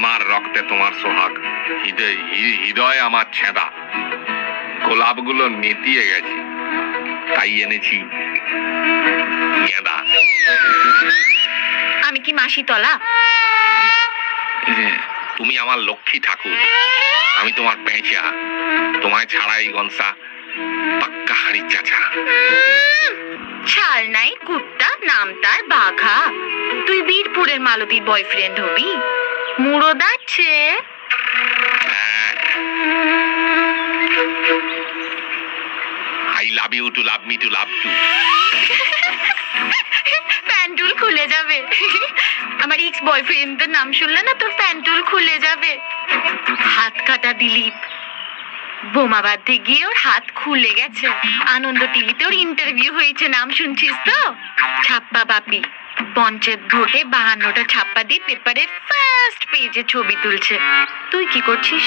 আমার রক্তে তোমার সোহাগ, হৃদয় আমার ছেঁদা। গোলাপগুলো নেতিয়ে গেছে, তাই এনেছি গেঁদা। আমি কি মাসিতলা? তুমি আমার লক্ষ্মী ঠাকুর, আমি তোমার পেঁচা। তোমায় ছাড়া এই গনসা পাক্কা হাড়ি চাচা। ছাল নাই কুত্তা, নাম তার বাঘা। তুই বীরপুরের মালতীর বয়ফ্রেন্ড হবি? মুড়ো দাচ্ছে। I love you too love me too love too. প্যান্টুল খুলে যাবে। আমার এক্স বয়ফ্রেন্ডের নাম শুনলে না তোর প্যান্টুল খুলে যাবে। হাত কাটা দিলীপ, বোমা বাঁধতে গিয়ে ওর হাত খুলে গেছে। আনন্দ টিভিতে ওর ইন্টারভিউ হয়েছে, নাম শুনছিস তো? ছাপ্পা বাপি পঞ্চায়েত ভোটে 52টা ছাপ্পা দিয়ে পেপারের ফার্স্ট পেজে ছবি তুলছে। তুই কি করছিস?